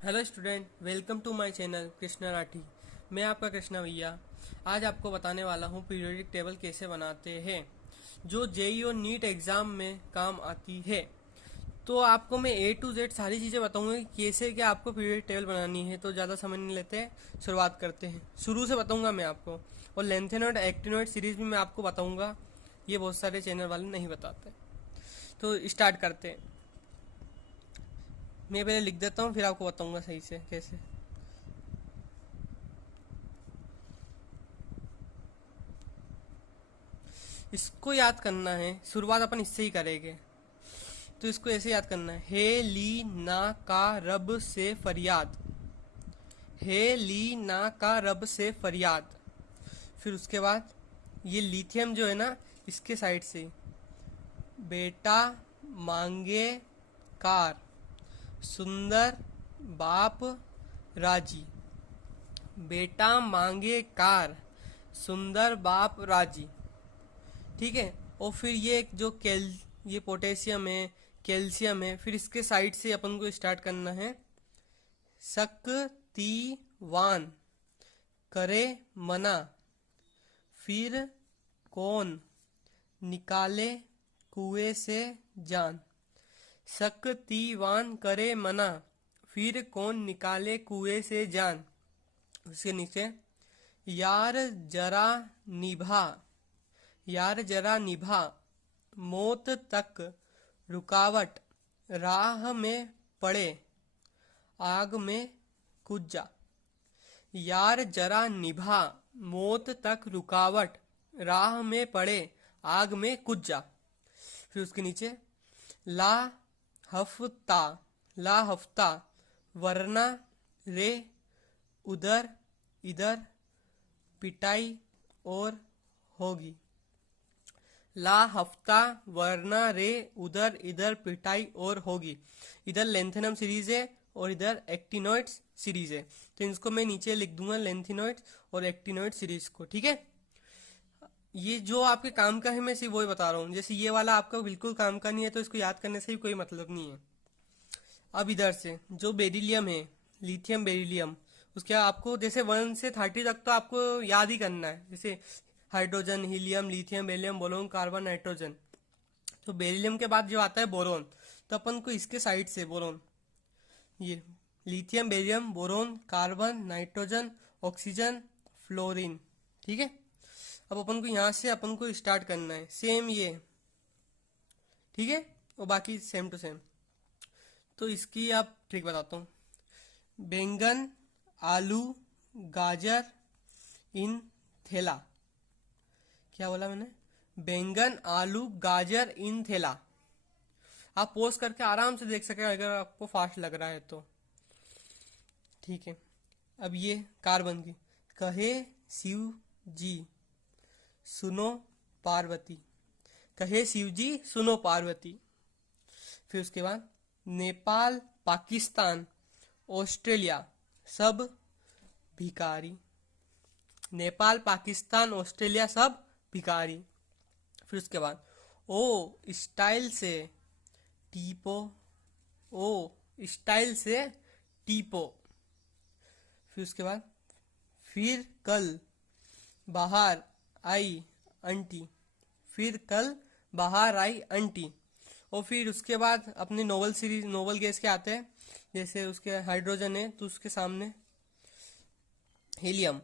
Hello student, welcome to my channel Krishna Rathi. मैं आपका कृष्णा भैया। आज आपको बताने वाला हूँ पीरियोडिक टेबल कैसे बनाते हैं, जो जेई और नीट एग्ज़ाम में काम आती है। तो आपको मैं ए टू जेड सारी चीज़ें बताऊंगा कि कैसे क्या आपको पीरियोडिक टेबल बनानी है। तो ज़्यादा समय नहीं लेते, शुरुआत करते हैं। शुरू से बताऊंगा मैं आपको, और लेंथेनॉइड एक्टिनॉइड सीरीज भी मैं आपको बताऊंगा। ये बहुत सारे चैनल वाले नहीं बताते। तो स्टार्ट करते हैं। मैं पहले लिख देता हूँ, फिर आपको बताऊंगा सही से कैसे। इसको याद करना है, शुरुआत अपन इससे ही करेंगे। तो इसको ऐसे याद करना है, हे ली ना का रब से फरियाद। हे ली ना का रब से फरियाद। फिर उसके बाद ये लिथियम जो है ना, इसके साइड से बेटा मांगे कार, सुंदर बाप राजी। बेटा मांगे कार, सुंदर बाप राजी। ठीक है। और फिर ये एक जो ये पोटेशियम है, कैल्शियम है, फिर इसके साइड से अपन को स्टार्ट करना है। शक्तिवान करे मना, फिर कौन निकाले कुएं से जान। शक्तिवान करे मना, फिर कौन निकाले कुएं से जान। उसके नीचे यार जरा निभा, यार जरा निभा, मौत तक रुकावट, राह में पड़े आग में कूद जा। यार जरा निभा, मौत तक रुकावट, राह में पड़े आग में कूद जा। फिर उसके नीचे ला हफ्ता, ला हफ्ता, वरना रे उधर इधर पिटाई और होगी। ला हफ्ता वरना रे उधर इधर पिटाई और होगी। इधर लेंथेनम सीरीज है और इधर एक्टिनोइड्स सीरीज है। तो इसको मैं नीचे लिख दूंगा, लेंथिनोइड्स और एक्टिनोइड सीरीज को। ठीक है। ये जो आपके काम का है मैं सिर्फ वही बता रहा हूँ। जैसे ये वाला आपका बिल्कुल काम का नहीं है, तो इसको याद करने से भी कोई मतलब नहीं है। अब इधर से जो बेरिलियम है, लिथियम बेरिलियम, उसके आपको जैसे 1 से 30 तक तो आपको याद ही करना है। जैसे hydrogen, helium, lithium, beryllium, boron, carbon, nitrogen. तो बेरिलियम के बाद जो आता है बोरोन, तो अपन को इसके साइड से बोरोन, ये lithium, beryllium, boron, carbon, nitrogen, oxygen, fluorine. ठीक है। अब अपन को यहाँ से अपन को स्टार्ट करना है, सेम ये। ठीक है। और बाकी सेम टू सेम। तो इसकी आप ट्रिक बताता हूँ। बैंगन, आलू, गाजर इन थैला। क्या बोला मैंने? बैंगन, आलू, गाजर इन थैला। आप पोज करके आराम से देख सके अगर आपको फास्ट लग रहा है तो। ठीक है। अब ये कार्बन की, कहे शिव जी सुनो पार्वती। कहे शिव जी सुनो पार्वती। फिर उसके बाद नेपाल, पाकिस्तान, ऑस्ट्रेलिया सब भिखारी। नेपाल, पाकिस्तान, ऑस्ट्रेलिया सब भिखारी। फिर उसके बाद ओ स्टाइल से टीपो, ओ स्टाइल से टीपो। फिर उसके बाद फिर कल बाहर आई आंटी, फिर कल बाहर आई आंटी। और फिर उसके बाद अपने नोबल सीरीज, नोबल गैस के आते हैं। जैसे उसके हाइड्रोजन है तो उसके सामने हीलियम,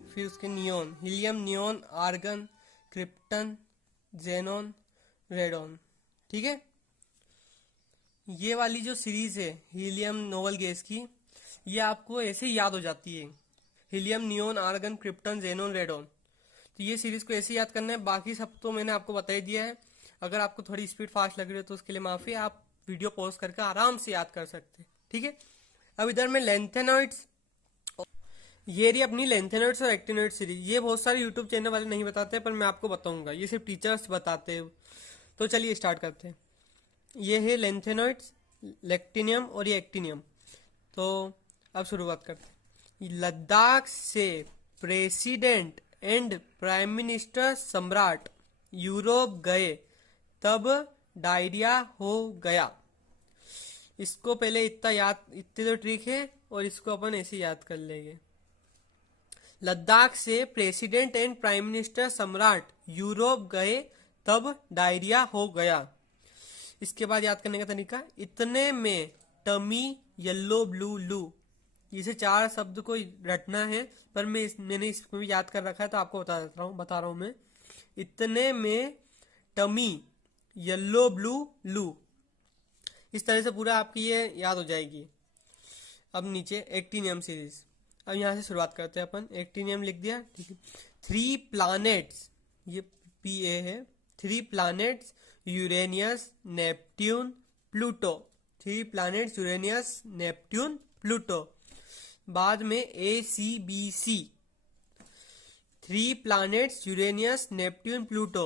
फिर उसके neon, helium, neon, argon, krypton, xenon, radon. ठीक है। ये वाली जो सीरीज है हीलियम नोबल गैस की, ये आपको ऐसे ही याद हो जाती है। Helium, neon, argon, krypton, xenon, radon. तो ये सीरीज को ऐसे याद करना है। बाकी सब तो मैंने आपको बता ही दिया है। अगर आपको थोड़ी स्पीड फास्ट लग रही है तो उसके लिए माफी, आप वीडियो पॉज करके आराम से याद कर सकते हैं। ठीक है। अब इधर में लेंथेनॉइड्स, ये रही अपनी लेंथेनॉइड्स और एक्टिनॉइड सीरीज। ये बहुत सारे यूट्यूब चैनल वाले नहीं बताते, पर मैं आपको बताऊंगा, ये सिर्फ टीचर्स बताते हैं। तो चलिए स्टार्ट करते हैं। ये है लेंथेनॉइड्स, लेक्टिनियम और ये एक्टिनियम। तो अब शुरुआत करते हैं। लद्दाख से प्रेसिडेंट एंड प्राइम मिनिस्टर सम्राट यूरोप गए, तब डायरिया हो गया। इसको पहले इतना याद, इतने तो ट्रिक है और इसको अपन ऐसे याद कर लेंगे। लद्दाख से प्रेसिडेंट एंड प्राइम मिनिस्टर सम्राट यूरोप गए तब डायरिया हो गया। इसके बाद याद करने का तरीका, इतने में टमी येलो ब्लू लू, इसे 4 शब्द को रटना है, पर मैंने इसमें भी याद कर रखा है तो आपको बता रहा हूं मैं। इतने में टमी येलो ब्लू लू, इस तरह से पूरा आपकी ये याद हो जाएगी। अब नीचे एक्टिनियम सीरीज, अब यहाँ से शुरुआत करते हैं अपन। एक्टिनियम लिख दिया, ठीक है। 3 प्लैनेट्स, ये PA है। 3 planets Uranus Neptune Pluto, 3 planets Uranus Neptune Pluto. बाद में ACBC, 3 planets Uranus Neptune Pluto,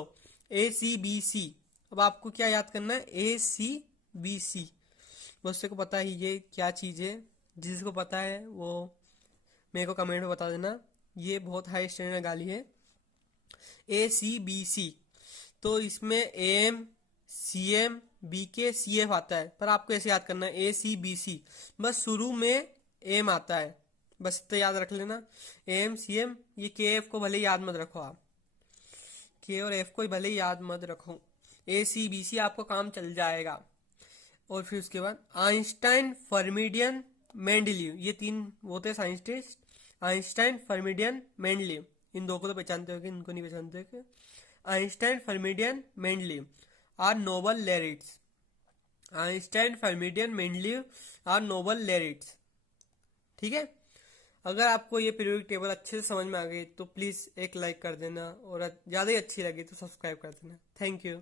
ACBC। अब आपको क्या याद करना है, ACBC। बहुत से को पता है ये क्या चीज है, जिसको पता है वो मेरे को कमेंट में बता देना। ये बहुत हाई स्टैंडर्ड गाली है। ACBC, तो इसमें AM CM BK CF आता है, पर आपको ऐसे याद करना है ACBC, बस शुरू में M आता है, बस इतना याद रख लेना। AM CM, ये KF को भले याद मत रखो आप, K और F को भले याद मत रखो, ACBC आपको काम चल जाएगा। और फिर उसके बाद आइंस्टाइन फर्मिडियन मेंडलीव, ये 3 होते हैं साइंटिस्ट, आइंस्टाइन फर्मिडियन मेंडलीव। इन 2 को तो पहचानते हो, इनको नहीं पहचानते हो। आइंस्टाइन फर्मिडियन Mendeleev are Nobel laureates, Einstein फर्मिडियन मेंडलीव आर नोबल लॉरेट्स। ठीक है। अगर आपको ये पीरियोडिक टेबल अच्छे से समझ में आ गई तो प्लीज एक लाइक कर देना, और ज्यादा ही अच्छी लगी तो सब्सक्राइब कर देना। Thank you.